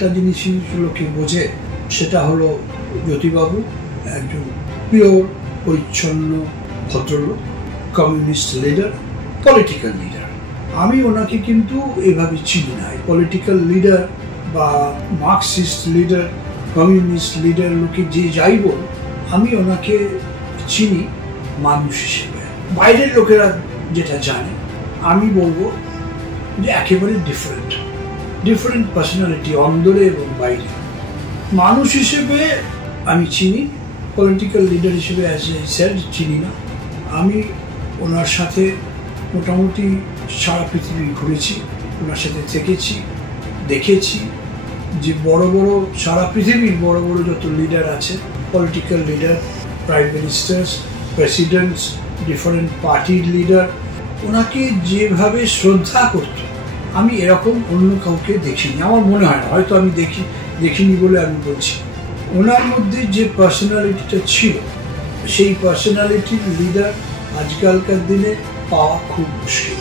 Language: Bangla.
একটা জিনিসই লোকে বোঝে, সেটা হলো জ্যোতিবাবু একজন পিওর পরিচ্ছন্ন ভদ্রলোক, কমিউনিস্ট লিডার, পলিটিক্যাল লিডার। আমি ওনাকে কিন্তু এভাবে চিনি না। পলিটিক্যাল লিডার বা মার্কসিস্ট লিডার, কমিউনিস্ট লিডার, লোকে যে যাই বল, আমি ওনাকে চিনি মানুষ হিসেবে। বাইরের লোকেরা যেটা জানে, আমি বলবো যে একেবারে ডিফারেন্ট পার্সোনালিটি, অন্দরে এবং বাইরে। মানুষ হিসেবে আমি চিনি, পলিটিক্যাল লিডার হিসেবে অ্যাজ এ সেড চিনি না। আমি ওনার সাথে মোটামুটি সারা পৃথিবী ঘুরেছি, ওনার সাথে থেকেছি, দেখেছি যে বড় বড় সারা পৃথিবীর বড় বড় যত লিডার আছে, political leader, prime ministers, presidents, different পার্টির লিডার, ওনাকে যেভাবে শ্রদ্ধা করত, আমি এরকম অন্য কাউকে দেখিনি। আমার মনে হয় না, হয়তো আমি দেখিনি বলে আমি বলছি। ওনার মধ্যে যে পার্সোনালিটিটা ছিল, সেই পার্সোনালিটির লিডার আজকালকার দিনে পাওয়া খুব মুশকিল।